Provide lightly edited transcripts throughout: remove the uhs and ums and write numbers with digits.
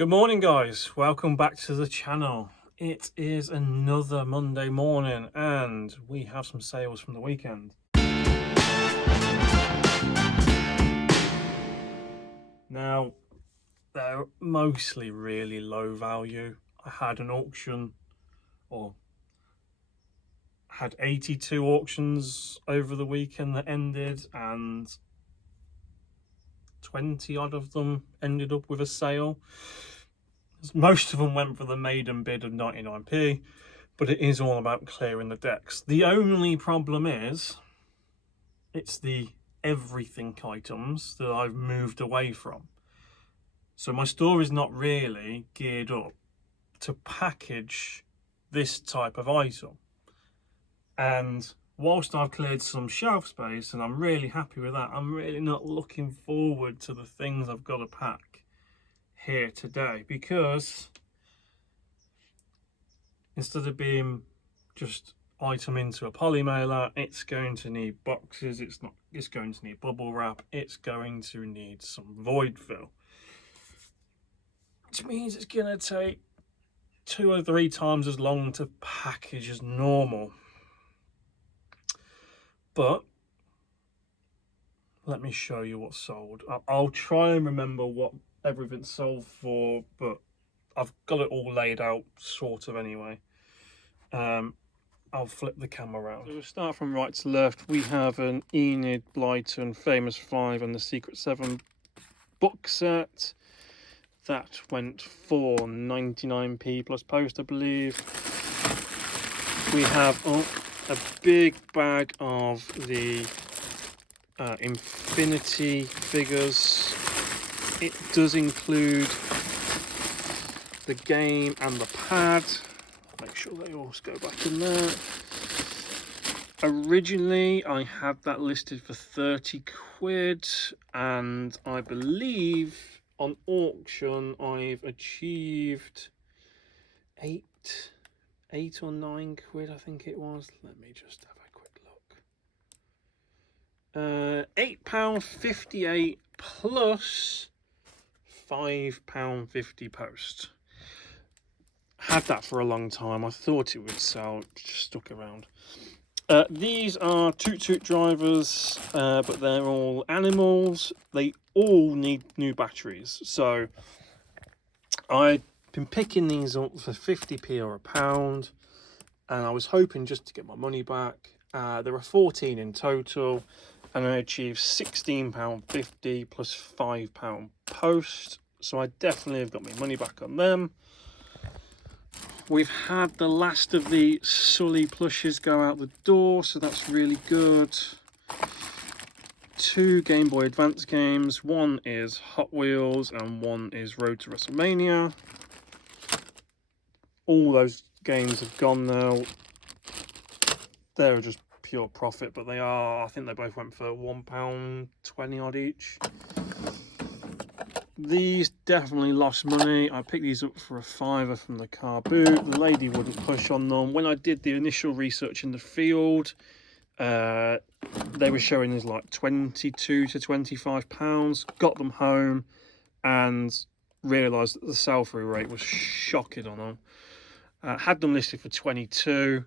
Good morning, guys. Welcome back to the channel. It is another Monday morning and we have some sales from the weekend. Now, they're mostly really low value. I had an auction, or had 82 auctions over the weekend that ended, and 20 odd of them ended up with a sale. Most of them went for the maiden bid of 99p, but it is all about clearing the decks. The only problem is it's the everything items that I've moved away from. So my store is not really geared up to package this type of item. And whilst I've cleared some shelf space and I'm really happy with that, I'm really not looking forward to the things I've got to pack here today, because instead of being just item into a poly mailer, it's going to need boxes, it's going to need bubble wrap, it's going to need some void fill, which means it's going to take 2 or 3 times as long to package as normal. But let me show you what's sold. I'll try and remember what everything's sold for, but I've got it all laid out sort of anyway. I'll flip the camera around. So we'll start from right to left. We have an Enid Blyton Famous 5 and the Secret 7 box set. That went for 99p plus post, I believe. We have a big bag of the Infinity figures. It does include the game and the pad. Make sure they all go back in there. Originally I had that listed for 30 quid, and I believe on auction I've achieved 8 or 9 quid, I think it was. Let me just have a quick look. £8.58 plus £5.50 post. Had that for a long time. I thought it would sell, just stuck around. These are Toot Toot drivers, but they're all animals. They all need new batteries. So I've been picking these up for 50p or £1, and I was hoping just to get my money back. There are 14 in total, and I achieved £16.50 plus £5 post. So I definitely have got my money back on them. We've had the last of the Sully plushes go out the door, so that's really good. 2 Game Boy Advance games. One is Hot Wheels and one is Road to WrestleMania. All those games have gone now. They're just pure profit, but they are, I think they both went for £1.20 odd each. These definitely lost money. I picked these up for a £5 from the car boot. The lady wouldn't push on them. When I did the initial research in the field, they were showing us like £22 to £25. Got them home and realised that the sell-through rate was shocking on them. Had them listed for 22.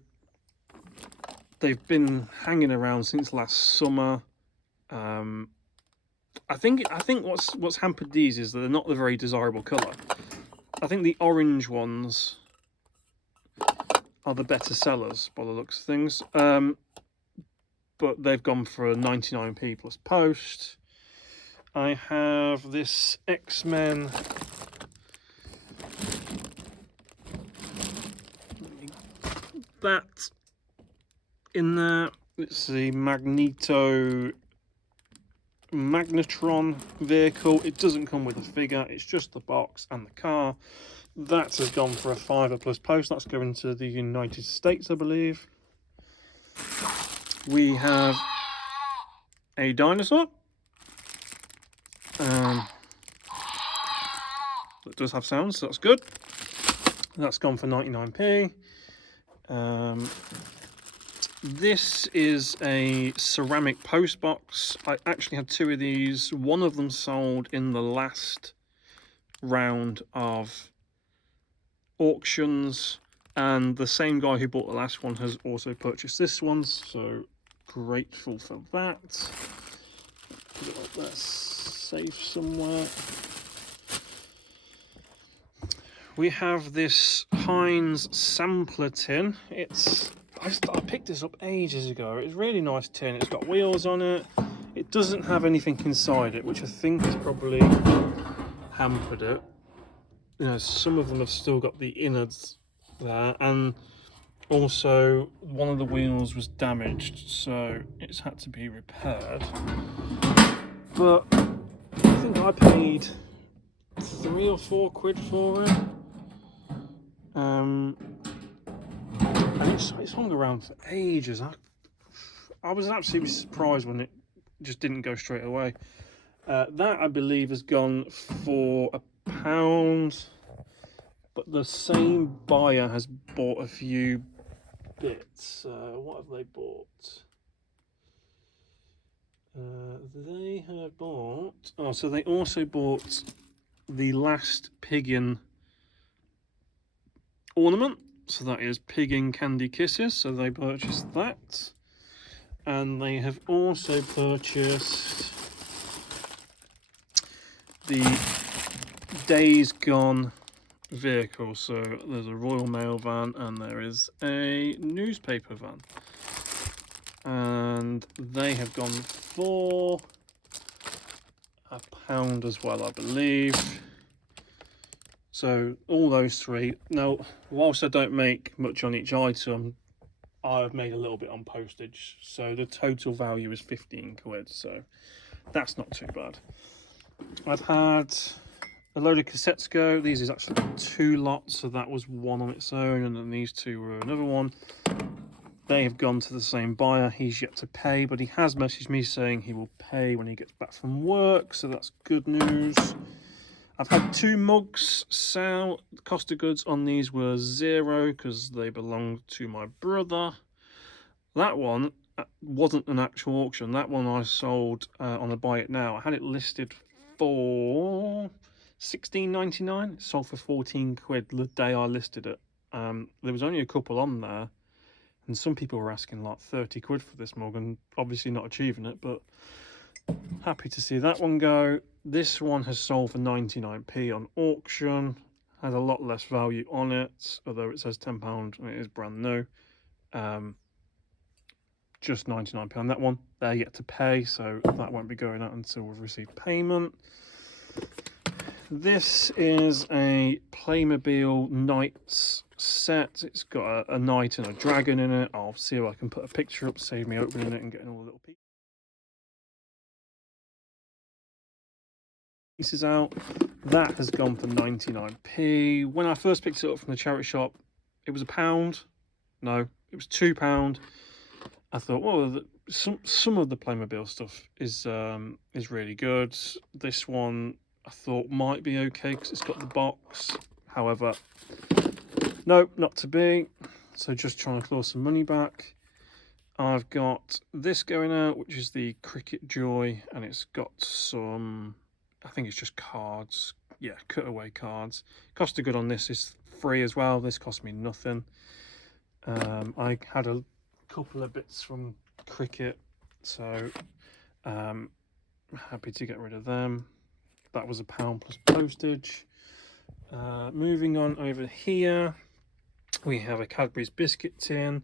They've been hanging around since last summer. I think what's hampered these is that they're not the very desirable colour. I think the orange ones are the better sellers by the looks of things. But they've gone for 99p plus post. I have this X-Men that in there. It's the Magnetron vehicle. It doesn't come with a figure, it's just the box and the car. That has gone for a £5 plus post. That's going to the United States, I believe. We have a dinosaur that does have sounds, so that's good. That's gone for 99p. This is a ceramic post box. I actually had 2 of these. One of them sold in the last round of auctions, and the same guy who bought the last one has also purchased this one, so grateful for that. Put it up there safe somewhere. We have this Heinz sampler tin. I picked this up ages ago. It's a really nice tin. It's got wheels on it. It doesn't have anything inside it, which I think has probably hampered it. You know, some of them have still got the innards there, and also one of the wheels was damaged, so it's had to be repaired. But I think I paid £3 or £4 for it. And it's hung around for ages. I was absolutely surprised when it just didn't go straight away. That I believe has gone for £1, but the same buyer has bought a few bits. What have they bought? They have bought... Oh, so they also bought the last Piggin ornament. So that is Piggin Candy Kisses. So they purchased that. And they have also purchased the Days Gone vehicle. So there's a Royal Mail van and there is a newspaper van. And they have gone for £1 as well, I believe. So all those three. Now, whilst I don't make much on each item, I've made a little bit on postage. So the total value is £15. So that's not too bad. I've had a load of cassettes go. These is actually 2 lots. So that was one on its own, and then these 2 were another one. They have gone to the same buyer. He's yet to pay, but he has messaged me saying he will pay when he gets back from work. So that's good news. I've had 2 mugs sell. The cost of goods on these were 0 because they belonged to my brother. That one wasn't an actual auction. That one I sold on a Buy It Now. I had it listed for £16.99. It sold for £14 the day I listed it. There was only a couple on there, and some people were asking like £30 for this mug, and obviously not achieving it, but happy to see that one go. This one has sold for 99p on auction. Has a lot less value on it, although it says £10 and it is brand new. Just 99p on that one. They're yet to pay, so that won't be going out until we've received payment. This is a Playmobil Knights set. It's got a knight and a dragon in it. I'll see if I can put a picture up, save me opening it and getting all the little pieces out. That has gone for 99p. When I first picked it up from the charity shop, it was £1. No, it was £2. I thought, well, some of the Playmobil stuff is really good. This one I thought might be okay because it's got the box. However, no, not to be. So just trying to claw some money back. I've got this going out, which is the Cricket Joy, and it's got some, I think it's just cards. Yeah, cutaway cards. Cost of good on this is free as well. This cost me nothing. I had a couple of bits from Cricket, so happy to get rid of them. That was £1 plus postage. Moving on over here, we have a Cadbury's biscuit tin.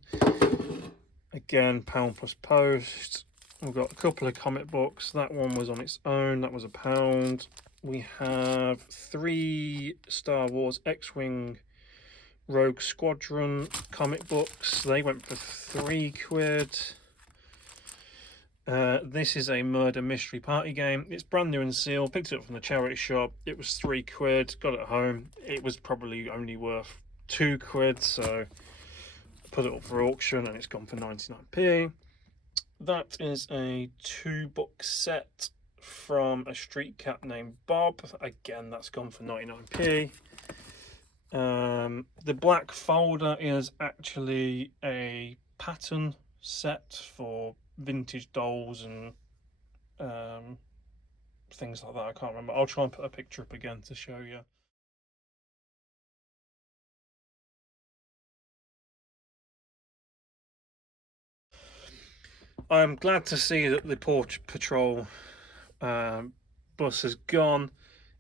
Again, £1 plus post. We've got a couple of comic books. That one was on its own. That was £1. We have 3 Star Wars X-Wing Rogue Squadron comic books. They went for £3. This is a murder mystery party game. It's brand new and sealed. Picked it up from the charity shop. It was £3. Got it home. It was probably only worth £2, so put it up for auction and it's gone for 99p. That is a 2-book set from a street cat named Bob. Again, that's gone for 99p. The black folder is actually a pattern set for vintage dolls and things like that. I can't remember. I'll try and put a picture up again to show you. I'm glad to see that the Paw Patrol bus has gone.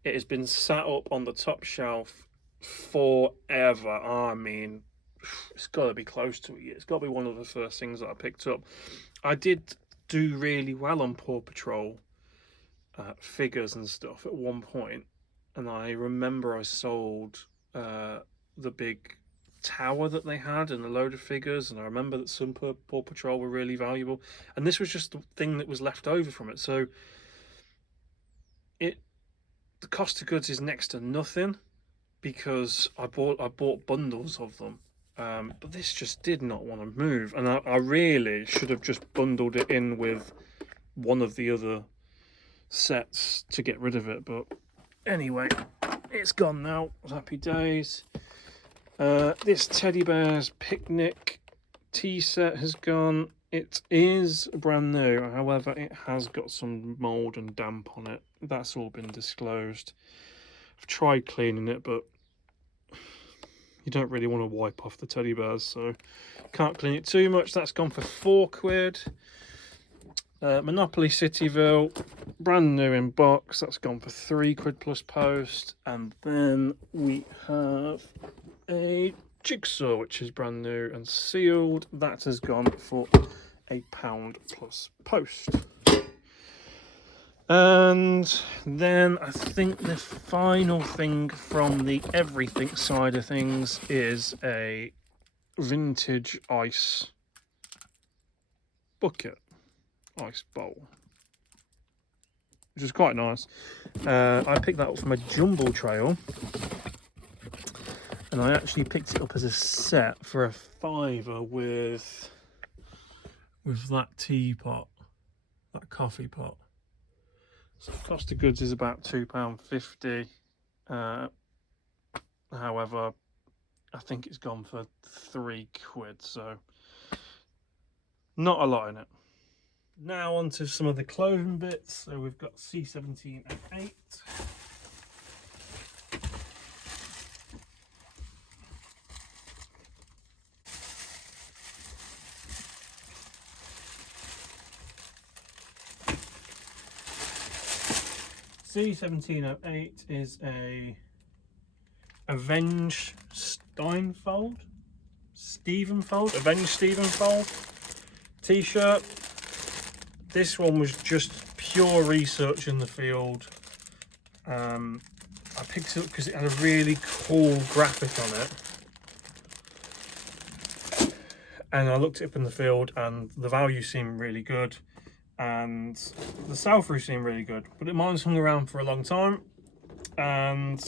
It has been sat up on the top shelf forever. I mean, it's got to be close to a year. It's got to be one of the first things that I picked up. I did do really well on Paw Patrol figures and stuff at one point, and I remember I sold the big tower that they had and a load of figures, and I remember that some Paw Patrol were really valuable, and this was just the thing that was left over from it. So the cost of goods is next to nothing because I bought bundles of them. But this just did not want to move, and I really should have just bundled it in with one of the other sets to get rid of it. But anyway, it's gone now. Happy days. This Teddy Bears Picnic tea set has gone. It is brand new, however it has got some mould and damp on it. That's all been disclosed. I've tried cleaning it, but you don't really want to wipe off the teddy bears, so can't clean it too much. That's gone for £4. Monopoly Cityville, brand new in box. That's gone for £3 plus post. And then we have a Jigsaw, which is brand new and sealed. That has gone for £1 plus post. And then I think the final thing from the everything side of things is a vintage ice bucket, ice bowl, which is quite nice. I picked that up from a Jumble Trail, and I actually picked it up as a set for a £5 with that teapot, that coffee pot. So cost of goods is about £2.50. However, I think it's gone for £3, so not a lot in it. Now on to some of the clothing bits. So we've got C17 and 8. C1708 is a Avenged Steinfold t-shirt. This one was just pure research in the field. I picked it up because it had a really cool graphic on it, and I looked it up in the field, and the value seemed really good, and the sell-through seemed really good. But mine's hung around for a long time, and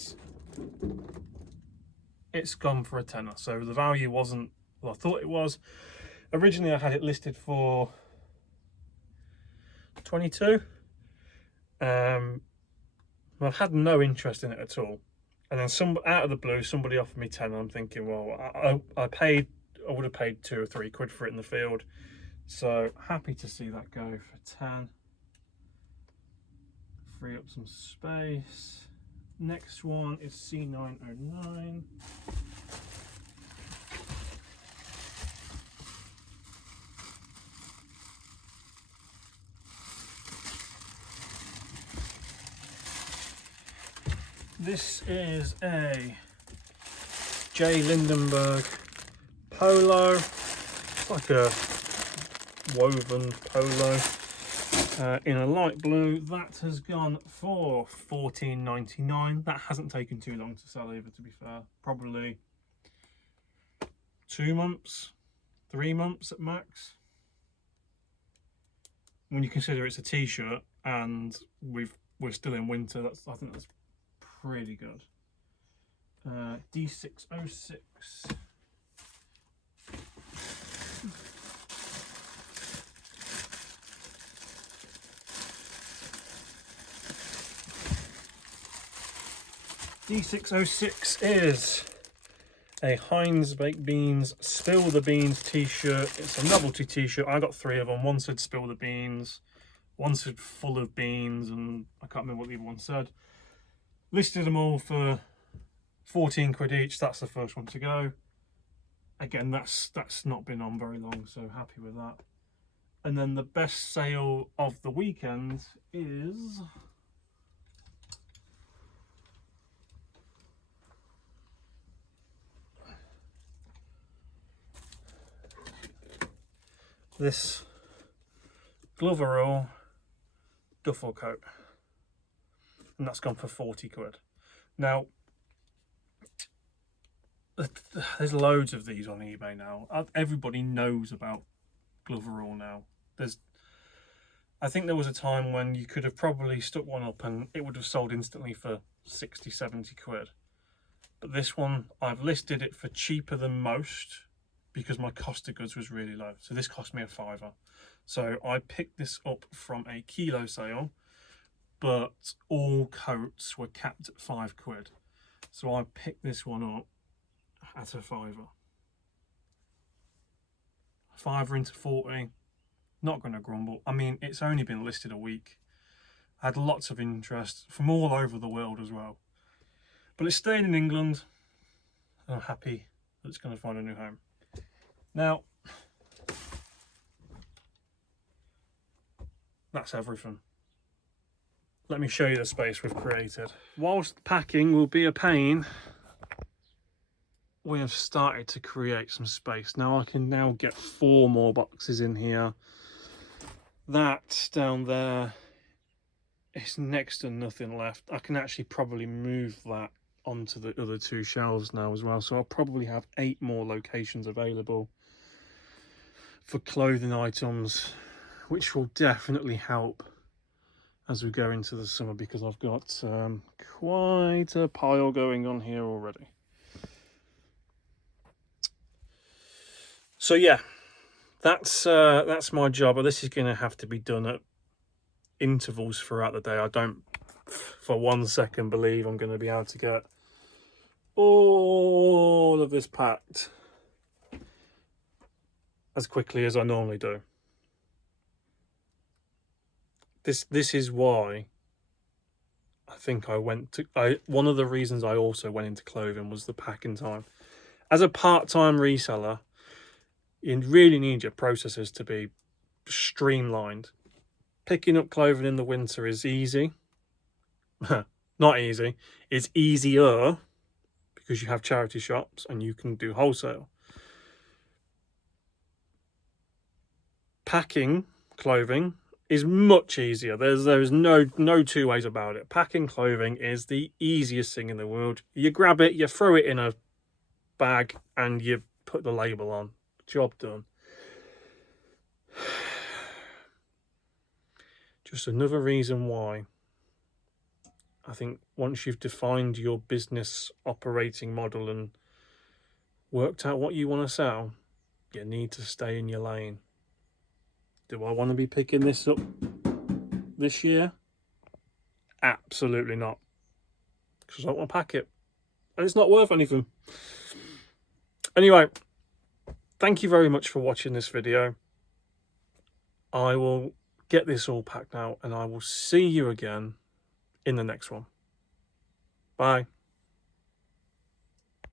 it's gone for a tenner. So the value wasn't what I thought it was. Originally I had it listed for 22. I've had no interest in it at all, and then out of the blue somebody offered me 10. I'm thinking, well, I would have paid £2 or £3 for it in the field. So happy to see that go for 10. Free up some space. Next one is C909. This is a J. Lindenberg polo. It's like a woven polo in a light blue. That has gone for £14.99. That hasn't taken too long to sell either, to be fair. Probably 2 months, 3 months at max. When you consider it's a t-shirt and we're still in winter, I think that's pretty good. D606. D606 is a Heinz Baked Beans Spill the Beans t-shirt. It's a novelty t-shirt. I got 3 of them. One said Spill the Beans, One said full of beans, and I can't remember what the other one said. Listed them all for 14 quid each. That's the first one to go. Again, that's not been on very long, so happy with that. And then the best sale of the weekend is this Gloverall duffel coat, and that's gone for 40 quid. Now, there's loads of these on eBay now. Everybody knows about Gloverall now. I think there was a time when you could have probably stuck one up and it would have sold instantly for 60, 70 quid. But this one, I've listed it for cheaper than most because my cost of goods was really low. So this cost me a £5. So I picked this up from a kilo sale, but all coats were capped at 5 quid. So I picked this one up at a £5. £5 into 40, not going to grumble. I mean, it's only been listed a week. I had lots of interest from all over the world as well. But it's staying in England, and I'm happy that it's going to find a new home. Now, that's everything. Let me show you the space we've created. Whilst packing will be a pain, we have started to create some space. Now I can now get 4 more boxes in here. That down there is next to nothing left. I can actually probably move that onto the other 2 shelves now as well. So I'll probably have 8 more locations available for clothing items, which will definitely help as we go into the summer, because I've got quite a pile going on here already. So yeah, that's my job. But this is going to have to be done at intervals throughout the day. I don't for 1 second believe I'm going to be able to get all of this packed as quickly as I normally do. This is why I think one of the reasons I also went into clothing was the packing time. As a part-time reseller, you really need your processes to be streamlined. Picking up clothing in the winter is easy. Not easy. It's easier because you have charity shops and you can do wholesale. Packing clothing is much easier. There's no 2 ways about it. Packing clothing is the easiest thing in the world. You grab it, you throw it in a bag, and you put the label on. Job done. Just another reason why I think once you've defined your business operating model and worked out what you want to sell, you need to stay in your lane. Do I want to be picking this up this year? Absolutely not. Because I don't want to pack it. And it's not worth anything. Anyway, thank you very much for watching this video. I will get this all packed out and I will see you again in the next one. Bye.